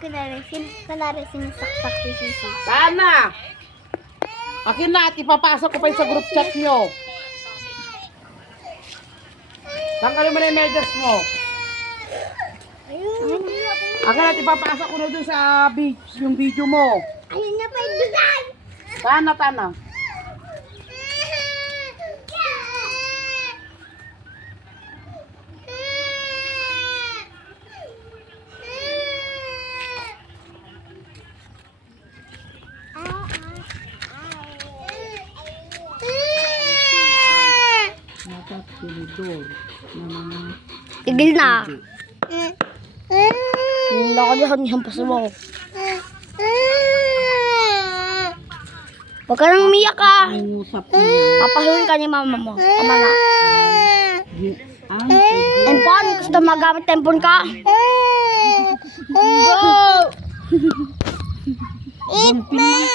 Kunwari sinasaksak si Sisi. Sana! Akin na at ipapasok ko pa yun sa group chat nyo. Tanggalin mo na yung medyas mo. Akin na at ipapasok ko na dun sa yung video mo. Ayun na pa yung bigay! Tana. Tigil na. Nakalihan niya ang paso mo. Huwag ka nang umiyak ka. Papahuin ka ni mama mo. Tama na. Tempon, gusto magamit tempon ka? Go! Eat me!